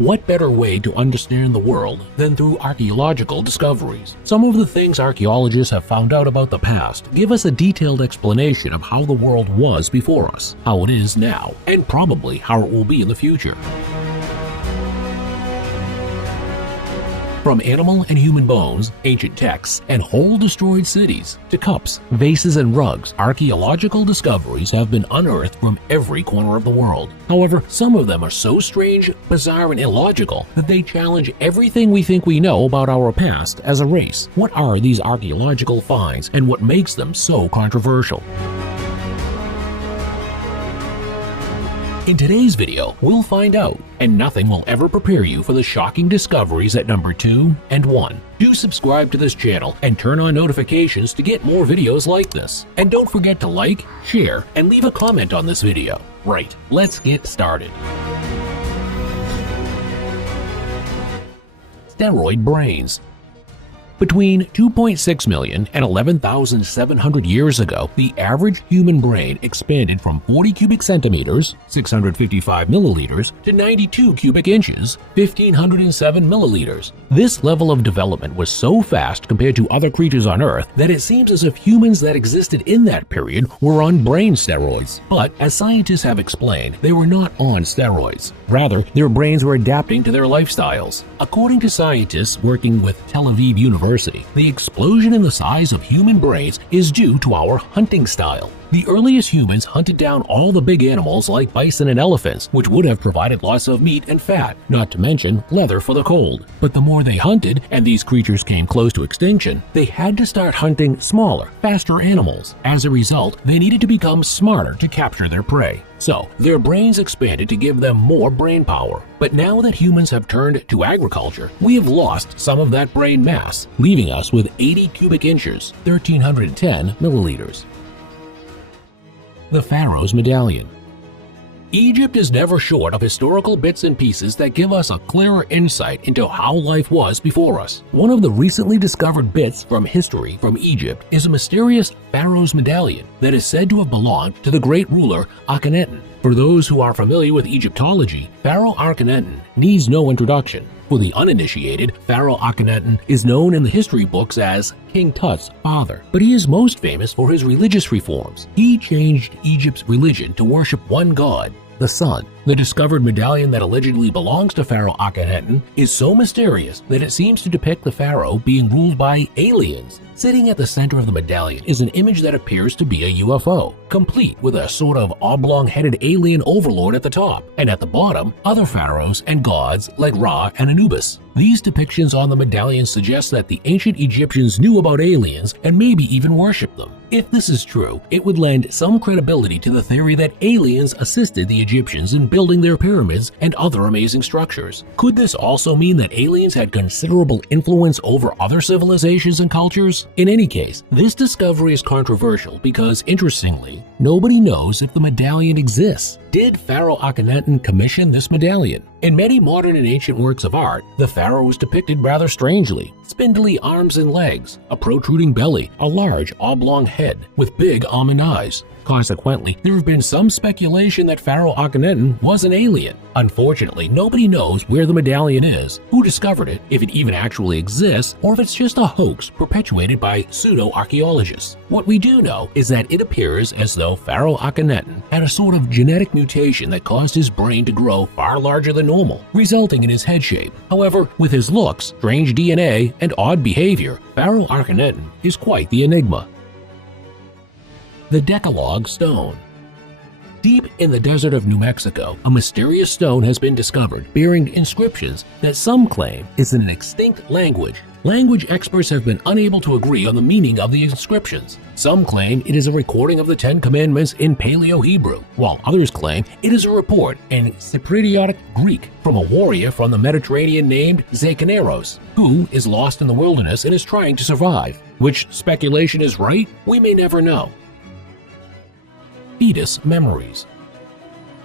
What better way to understand the world than through archaeological discoveries? Some of the things archaeologists have found out about the past give us a detailed explanation of how the world was before us, how it is now, and probably how it will be in the future. From animal and human bones, ancient texts, and whole destroyed cities, to cups, vases, and rugs, archaeological discoveries have been unearthed from every corner of the world. However, some of them are so strange, bizarre, and illogical that they challenge everything we think we know about our past as a race. What are these archaeological finds, and what makes them so controversial? In today's video, we'll find out, and nothing will ever prepare you for the shocking discoveries at number 2 and 1. Do subscribe to this channel and turn on notifications to get more videos like this. And don't forget to like, share, and leave a comment on this video. Right, let's get started. Steroid brains. Between 2.6 million and 11,700 years ago, the average human brain expanded from 40 cubic centimeters, 655 milliliters, to 92 cubic inches, 1,507 milliliters. This level of development was so fast compared to other creatures on Earth that it seems as if humans that existed in that period were on brain steroids. But as scientists have explained, they were not on steroids. Rather, their brains were adapting to their lifestyles. According to scientists working with Tel Aviv University, the explosion in the size of human brains is due to our hunting style. The earliest humans hunted down all the big animals like bison and elephants, which would have provided lots of meat and fat, not to mention leather for the cold. But the more they hunted, and these creatures came close to extinction, they had to start hunting smaller, faster animals. As a result, they needed to become smarter to capture their prey. So, their brains expanded to give them more brain power. But now that humans have turned to agriculture, we have lost some of that brain mass, leaving us with 80 cubic inches, 1,310 milliliters. The Pharaoh's Medallion. Egypt is never short of historical bits and pieces that give us a clearer insight into how life was before us. One of the recently discovered bits from history from Egypt is a mysterious Pharaoh's Medallion that is said to have belonged to the great ruler Akhenaten. For those who are familiar with Egyptology, Pharaoh Akhenaten needs no introduction. For the uninitiated, Pharaoh Akhenaten is known in the history books as King Tut's father, but he is most famous for his religious reforms. He changed Egypt's religion to worship one god, the sun. The discovered medallion that allegedly belongs to Pharaoh Akhenaten is so mysterious that it seems to depict the pharaoh being ruled by aliens. Sitting at the center of the medallion is an image that appears to be a UFO, complete with a sort of oblong-headed alien overlord at the top, and at the bottom, other pharaohs and gods like Ra and Anubis. These depictions on the medallion suggest that the ancient Egyptians knew about aliens and maybe even worshipped them. If this is true, it would lend some credibility to the theory that aliens assisted the Egyptians in building their pyramids and other amazing structures. Could this also mean that aliens had considerable influence over other civilizations and cultures? In any case, this discovery is controversial because, interestingly, nobody knows if the medallion exists. Did Pharaoh Akhenaten commission this medallion? In many modern and ancient works of art, the pharaoh is depicted rather strangely. Spindly arms and legs, a protruding belly, a large oblong head with big almond eyes. Consequently, there have been some speculation that Pharaoh Akhenaten was an alien. Unfortunately, nobody knows where the medallion is, who discovered it, if it even actually exists, or if it's just a hoax perpetuated by pseudo-archaeologists. What we do know is that it appears as though Pharaoh Akhenaten had a sort of genetic mutation that caused his brain to grow far larger than normal, resulting in his head shape. However, with his looks, strange DNA, and odd behavior, Pharaoh Akhenaten is quite the enigma. The Decalogue Stone. Deep in the desert of New Mexico, a mysterious stone has been discovered bearing inscriptions that some claim is in an extinct language. Language experts have been unable to agree on the meaning of the inscriptions. Some claim it is a recording of the Ten Commandments in Paleo-Hebrew, while others claim it is a report in Cypriotic Greek from a warrior from the Mediterranean named Zakaneros, who is lost in the wilderness and is trying to survive. Which speculation is right? We may never know. Fetus memories.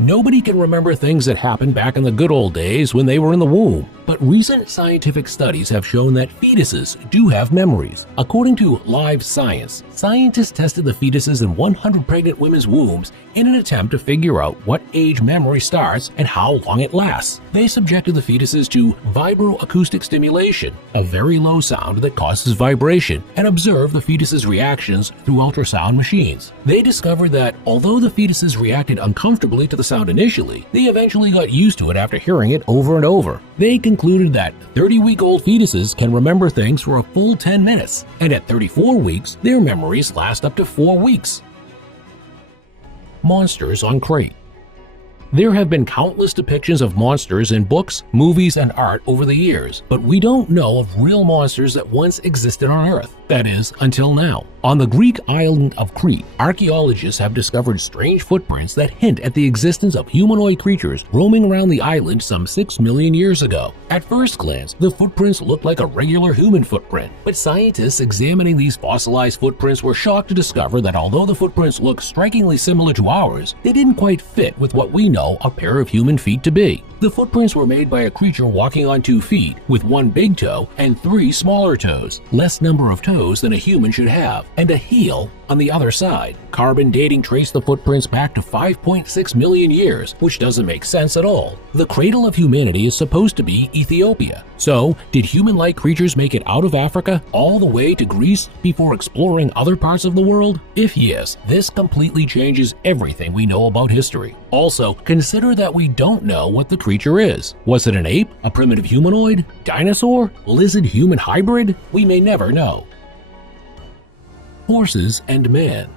Nobody can remember things that happened back in the good old days when they were in the womb. but recent scientific studies have shown that fetuses do have memories. According to Live Science, scientists tested the fetuses in 100 pregnant women's wombs in an attempt to figure out what age memory starts and how long it lasts. They subjected the fetuses to vibroacoustic stimulation, a very low sound that causes vibration, and observed the fetuses' reactions through ultrasound machines. They discovered that although the fetuses reacted uncomfortably to the sound initially, they eventually got used to it after hearing it over and over. They concluded that 30-week-old fetuses can remember things for a full 10 minutes, and at 34 weeks, their memories last up to 4 weeks. Monsters on crate. There have been countless depictions of monsters in books, movies, and art over the years, but we don't know of real monsters that once existed on Earth. That is, until now. On the Greek island of Crete, archaeologists have discovered strange footprints that hint at the existence of humanoid creatures roaming around the island some 6 million years ago. At first glance, the footprints looked like a regular human footprint, but scientists examining these fossilized footprints were shocked to discover that although the footprints look strikingly similar to ours, they didn't quite fit with what we know a pair of human feet to be. The footprints were made by a creature walking on 2 feet, with 1 big toe and 3 smaller toes, less number of toes than a human should have, and a heel on the other side. Carbon dating traced the footprints back to 5.6 million years, which doesn't make sense at all. The cradle of humanity is supposed to be Ethiopia. So, did human-like creatures make it out of Africa all the way to Greece before exploring other parts of the world? If yes, this completely changes everything we know about history. Also, consider that we don't know what the creature is. Was it an ape, a primitive humanoid, dinosaur, lizard-human hybrid? We may never know. Horses and man.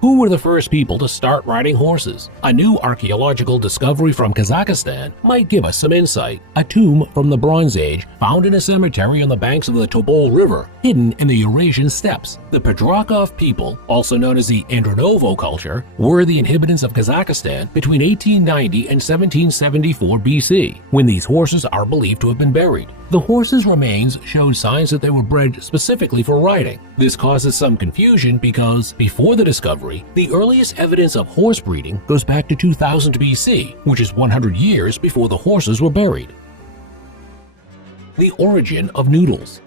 Who were the first people to start riding horses? A new archaeological discovery from Kazakhstan might give us some insight. A tomb from the Bronze Age found in a cemetery on the banks of the Tobol River, hidden in the Eurasian steppes. The Pedrakov people, also known as the Andronovo culture, were the inhabitants of Kazakhstan between 1890 and 1774 BC, when these horses are believed to have been buried. The horses' remains showed signs that they were bred specifically for riding. This causes some confusion because, before the discovery, the earliest evidence of horse breeding goes back to 2000 BC, which is 100 years before the horses were buried. The origin of noodles.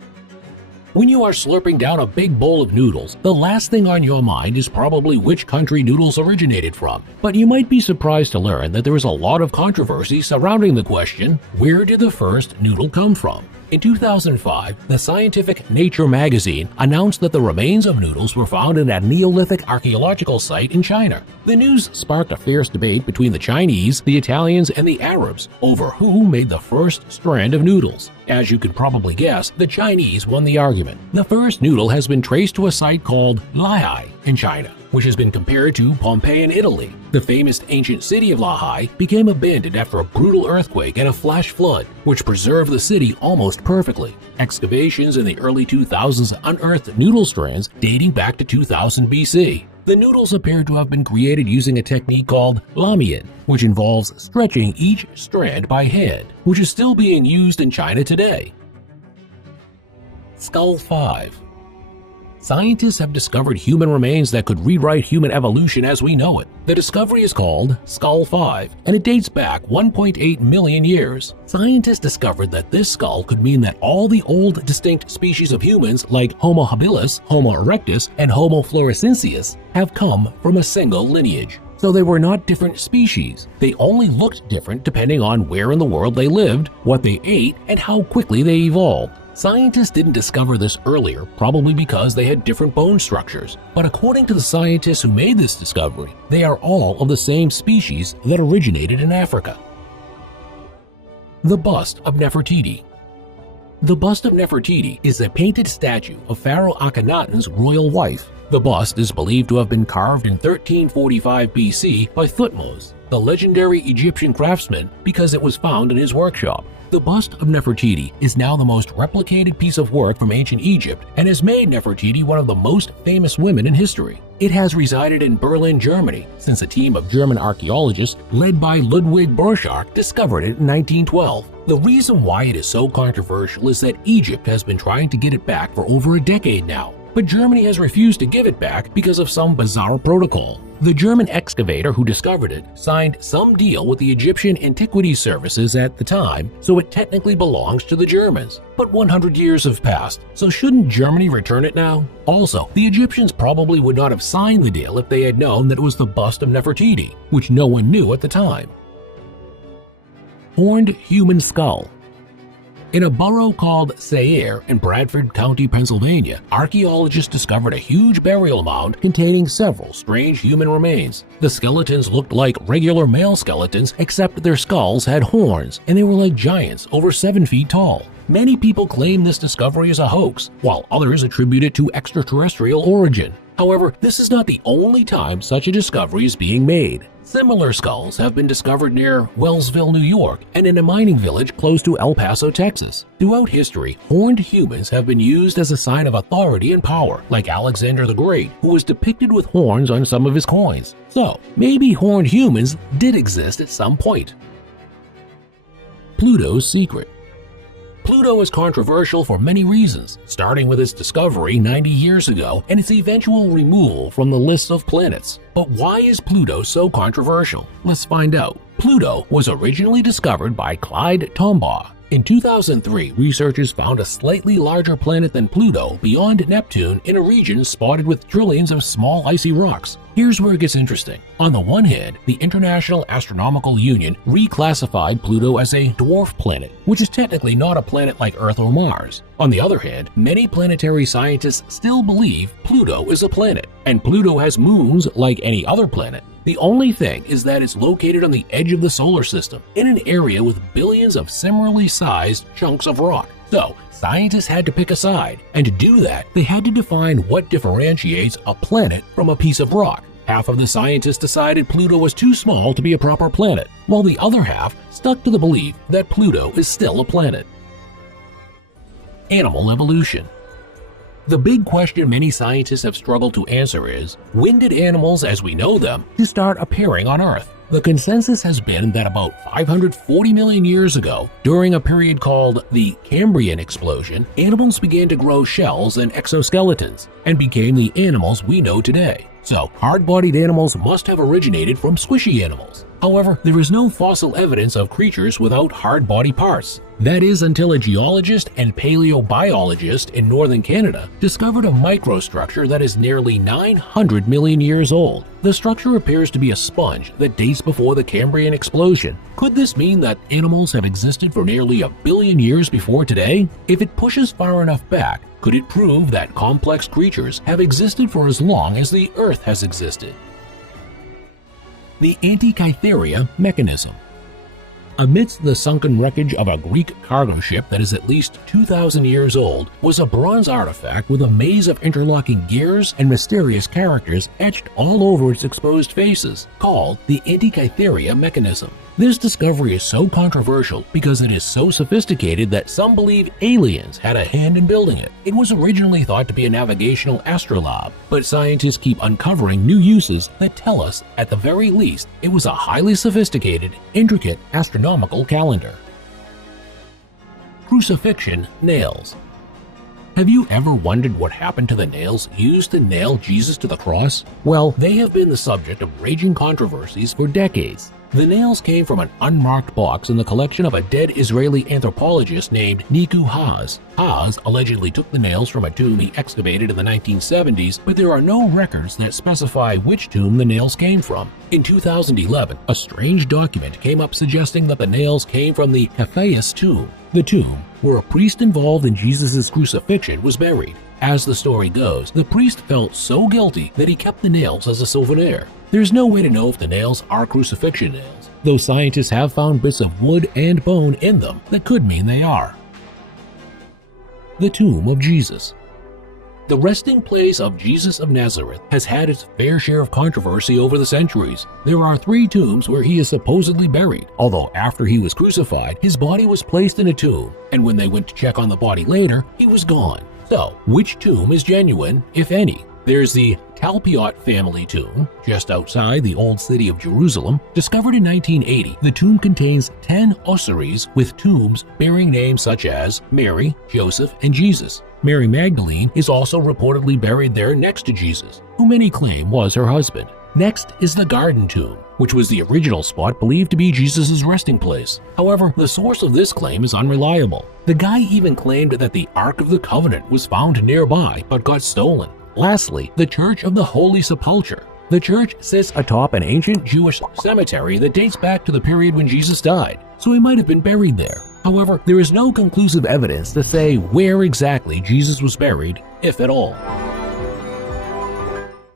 When you are slurping down a big bowl of noodles, the last thing on your mind is probably which country noodles originated from. But you might be surprised to learn that there is a lot of controversy surrounding the question, where did the first noodle come from? In 2005, the scientific Nature magazine announced that the remains of noodles were found in a Neolithic archaeological site in China. The news sparked a fierce debate between the Chinese, the Italians, and the Arabs over who made the first strand of noodles. As you could probably guess, the Chinese won the argument. The first noodle has been traced to a site called Lahai in China, which has been compared to Pompeii in Italy. The famous ancient city of Lahai became abandoned after a brutal earthquake and a flash flood, which preserved the city almost perfectly. Excavations in the early 2000s unearthed noodle strands dating back to 2000 BC. The noodles appear to have been created using a technique called lamian, which involves stretching each strand by hand, which is still being used in China today. Skull 5. Scientists have discovered human remains that could rewrite human evolution as we know it. The discovery is called Skull 5, and it dates back 1.8 million years. Scientists discovered that this skull could mean that all the old distinct species of humans like Homo habilis, Homo erectus, and Homo floresiensis have come from a single lineage. So they were not different species. They only looked different depending on where in the world they lived, what they ate, and how quickly they evolved. Scientists didn't discover this earlier, probably because they had different bone structures. But according to the scientists who made this discovery, they are all of the same species that originated in Africa. The bust of Nefertiti. The bust of Nefertiti is a painted statue of Pharaoh Akhenaten's royal wife. The bust is believed to have been carved in 1345 BC by Thutmose, the legendary Egyptian craftsman, because it was found in his workshop. The bust of Nefertiti is now the most replicated piece of work from ancient Egypt and has made Nefertiti one of the most famous women in history. It has resided in Berlin, Germany, since a team of German archaeologists led by Ludwig Borchardt discovered it in 1912. The reason why it is so controversial is that Egypt has been trying to get it back for over a decade now. but Germany has refused to give it back because of some bizarre protocol. The German excavator who discovered it signed some deal with the Egyptian Antiquities Services at the time, so it technically belongs to the Germans. But 100 years have passed, so shouldn't Germany return it now? Also, the Egyptians probably would not have signed the deal if they had known that it was the bust of Nefertiti, which no one knew at the time. Horned human skull. In a borough called Sayre in Bradford County, Pennsylvania, archaeologists discovered a huge burial mound containing several strange human remains. The skeletons looked like regular male skeletons, except their skulls had horns, and they were like giants over 7 feet tall. Many people claim this discovery is a hoax, while others attribute it to extraterrestrial origin. However, this is not the only time such a discovery is being made. Similar skulls have been discovered near Wellsville, New York, and in a mining village close to El Paso, Texas. Throughout history, horned humans have been used as a sign of authority and power, like Alexander the Great, who was depicted with horns on some of his coins. So, maybe horned humans did exist at some point. Pluto's secret. Pluto is controversial for many reasons, starting with its discovery 90 years ago and its eventual removal from the list of planets. But why is Pluto so controversial? Let's find out. Pluto was originally discovered by Clyde Tombaugh. In 2003, researchers found a slightly larger planet than Pluto beyond Neptune in a region spotted with trillions of small icy rocks. Here's where it gets interesting. On the one hand, the International Astronomical Union reclassified Pluto as a dwarf planet, which is technically not a planet like Earth or Mars. On the other hand, many planetary scientists still believe Pluto is a planet, and Pluto has moons like any other planet. The only thing is that it's located on the edge of the solar system, in an area with billions of similarly sized chunks of rock. So, scientists had to pick a side, and to do that, they had to define what differentiates a planet from a piece of rock. Half of the scientists decided Pluto was too small to be a proper planet, while the other half stuck to the belief that Pluto is still a planet. Animal evolution. The big question many scientists have struggled to answer is, when did animals as we know them start appearing on Earth? The consensus has been that about 540 million years ago, during a period called the Cambrian explosion, animals began to grow shells and exoskeletons and became the animals we know today. So, hard-bodied animals must have originated from squishy animals. However, there is no fossil evidence of creatures without hard body parts. That is until a geologist and paleobiologist in northern Canada discovered a microstructure that is nearly 900 million years old. The structure appears to be a sponge that dates before the Cambrian explosion. Could this mean that animals have existed for nearly a billion years before today? If it pushes far enough back, could it prove that complex creatures have existed for as long as the Earth has existed? The Antikythera mechanism. Amidst the sunken wreckage of a Greek cargo ship that is at least 2,000 years old was a bronze artifact with a maze of interlocking gears and mysterious characters etched all over its exposed faces, called the Antikythera mechanism. This discovery is so controversial because it is so sophisticated that some believe aliens had a hand in building it. It was originally thought to be a navigational astrolabe, but scientists keep uncovering new uses that tell us, at the very least, it was a highly sophisticated, intricate astronomical calendar. Crucifixion nails. Have you ever wondered what happened to the nails used to nail Jesus to the cross? Well, they have been the subject of raging controversies for decades. The nails came from an unmarked box in the collection of a dead Israeli anthropologist named Niku Haas. Haas allegedly took the nails from a tomb he excavated in the 1970s, but there are no records that specify which tomb the nails came from. In 2011, a strange document came up suggesting that the nails came from the Hephaestus tomb, the tomb where a priest involved in Jesus' crucifixion was buried. As the story goes, the priest felt so guilty that he kept the nails as a souvenir. There's no way to know if the nails are crucifixion nails, though scientists have found bits of wood and bone in them that could mean they are. The tomb of Jesus. The resting place of Jesus of Nazareth has had its fair share of controversy over the centuries. There are 3 tombs where he is supposedly buried, although after he was crucified, his body was placed in a tomb, and when they went to check on the body later, he was gone. So, which tomb is genuine, if any? There's the Talpiot family tomb, just outside the old city of Jerusalem. Discovered in 1980, the tomb contains 10 ossuaries with tombs bearing names such as Mary, Joseph, and Jesus. Mary Magdalene is also reportedly buried there next to Jesus, who many claim was her husband. Next is the Garden Tomb, which was the original spot believed to be Jesus' resting place. However, the source of this claim is unreliable. The guy even claimed that the Ark of the Covenant was found nearby but got stolen. Lastly, the Church of the Holy Sepulchre. The church sits atop an ancient Jewish cemetery that dates back to the period when Jesus died, so he might have been buried there. However, there is no conclusive evidence to say where exactly Jesus was buried, if at all.